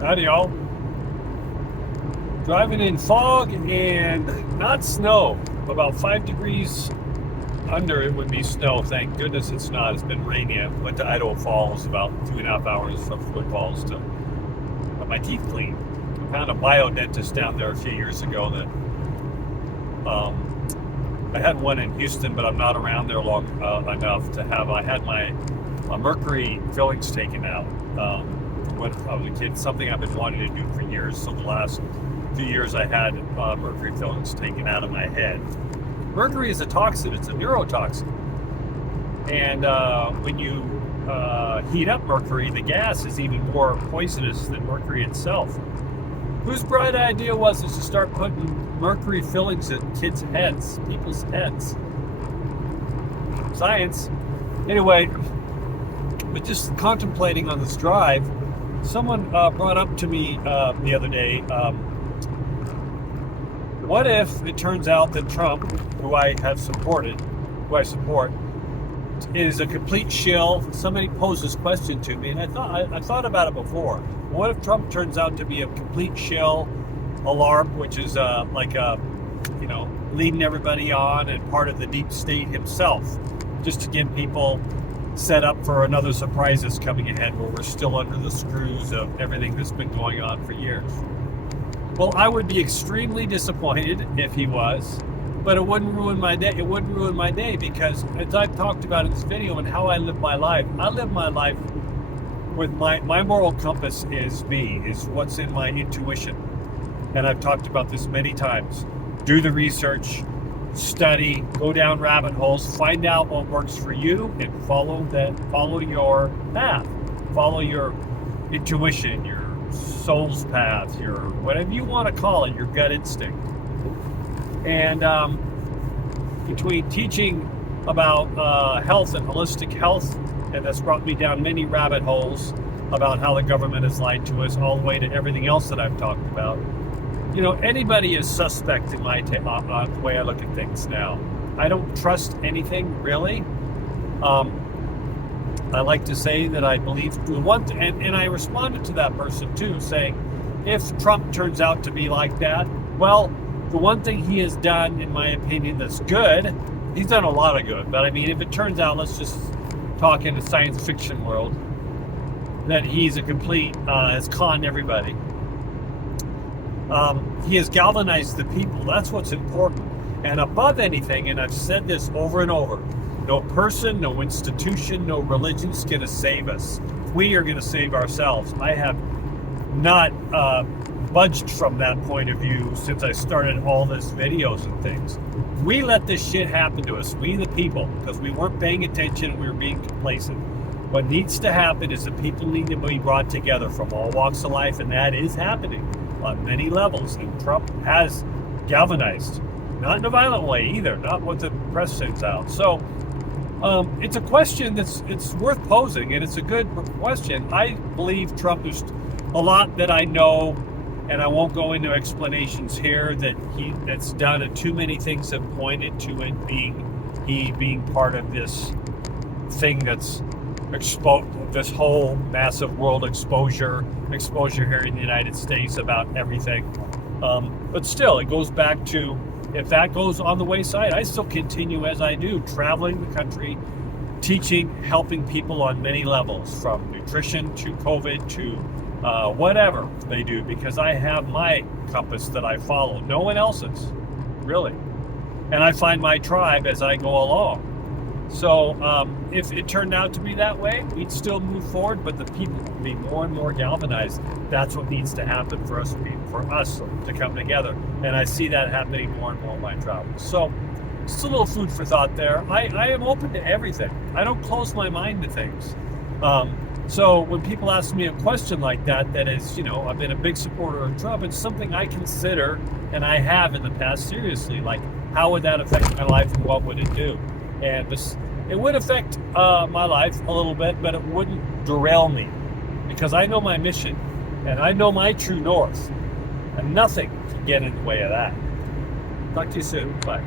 Howdy, y'all. Driving in fog and not snow. About 5 degrees under it would be snow. Thank goodness it's not. It's been rainy. I went to Idaho Falls about 2.5 hours from Foot Falls to get my teeth cleaned. I found a biodentist down there a few years ago that I had one in Houston, but I'm not around there long enough to have. I had my mercury fillings taken out when I was a kid. Something I've been wanting to do for years. So the last few years, I had mercury fillings taken out of my head. Mercury is a toxin. It's a neurotoxin, and when you heat up mercury, the gas is even more poisonous than mercury itself. Whose bright idea was it to start putting mercury fillings in kids' heads, people's heads? Science. Anyway, but just contemplating on this drive, someone brought up to me the other day, what if it turns out that Trump, who I support, is a complete shill? Somebody posed this question to me, and I thought about it before. What if Trump turns out to be a complete shill, alarm, which is leading everybody on and part of the deep state himself, just to get people set up for another surprise that's coming ahead, where we're still under the screws of everything that's been going on for years? Well, I would be extremely disappointed if he was, but it wouldn't ruin my day. It wouldn't ruin my day because, as I've talked about in this video and how I live my life, I live my life with my moral compass is what's in my intuition. And I've talked about this many times. Do the research, study, go down rabbit holes, find out what works for you, and follow your path. Follow your intuition, your soul's path, your whatever you want to call it, your gut instinct. And between teaching about health and holistic health, and that's brought me down many rabbit holes about how the government has lied to us, all the way to everything else that I've talked about. Anybody is suspect in my the way I look at things now. I don't trust anything, really. I like to say that I believe and I responded to that person too, saying, if Trump turns out to be like that, well, the one thing he has done, in my opinion, that's good, he's done a lot of good, but I mean, if it turns out, let's just talk in the science fiction world, that he's a complete, has conned everybody. He has galvanized the people. That's what's important. And above anything, and I've said this over and over, no person, no institution, no religion is going to save us. We are going to save ourselves. I have not budged from that point of view since I started all this videos and things. We let this shit happen to us, we the people, because we weren't paying attention, we were being complacent. What needs to happen is that people need to be brought together from all walks of life, and that is happening on many levels. And Trump has galvanized, not in a violent way either, not what the press sends out. So it's a question it's worth posing, and it's a good question. I believe Trump is a lot that I know, and I won't go into explanations here, that's done, and too many things have pointed to it being part of this thing that's this whole massive world exposure here in the United States about everything. But still, it goes back to, if that goes on the wayside, I still continue as I do, traveling the country, teaching, helping people on many levels, from nutrition to COVID to whatever they do, because I have my compass that I follow. No one else's, really. And I find my tribe as I go along. So if it turned out to be that way, we'd still move forward, but the people will be more and more galvanized. That's what needs to happen for us to come together. And I see that happening more and more in my travels. So just a little food for thought there. I am open to everything. I don't close my mind to things. So when people ask me a question like that is, I've been a big supporter of Trump, it's something I consider, and I have in the past, seriously, like, how would that affect my life and what would it do? And it would affect my life a little bit, but it wouldn't derail me, because I know my mission and I know my true north, and nothing can get in the way of that. Talk to you soon. Bye.